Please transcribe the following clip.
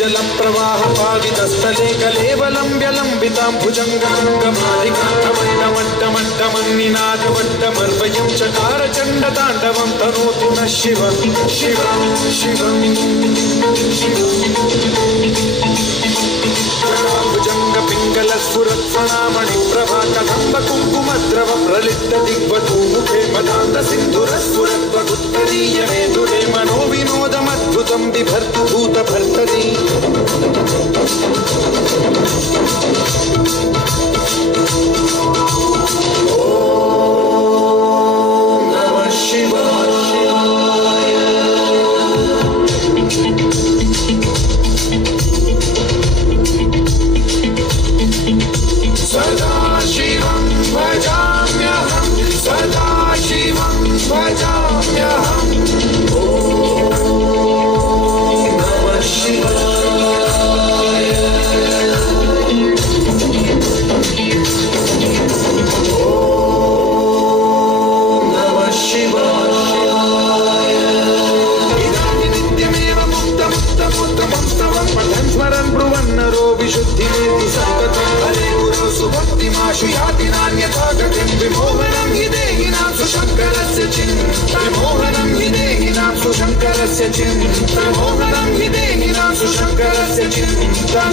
जलप्रवाहपावितस्थले कलेवलम्ब्यलम्बितां भुजङ्गमङ्गमालिकान्तमैलमट्टमट्टमन्निनादवट्टमर्वयं चकार चण्डताण्डवं तनोति नः शिव शिव शिव भुजङ्गपिङ्गलस्फुरत्प्रणामणिप्रभा कदम्ब कुङ्कुमद्रव प्रलिप्त दिग्वधूमुखे मदान्तसिन्धुरस्फुरद्वगुत्तरीयमेधुरे मनोविनोदमद्भुतं बिभर्तु भूतभर्तरी सदाशिवं भजाम्यहं सदाशिवं भजाम्यहम् ॐ नमः शिवाय ॐ नमः शिवाय इदानीं नित्यमेव मुक्तमुत्तमोत्तमं स्तवं पठन् स्मरन् ब्रुवन्नरो विशुद्धिमेति सन्ततं हरे गुरो सुभक्तिमाशु याति नान्यथा गतिं विमोहनं हि देहिनां सुशङ्करस्य चिन्ता विमोहनं हि देहिनां सुशङ्करस्य चिन्ता विमोहनं हि देहिनां सुशङ्करस्य चिन्ता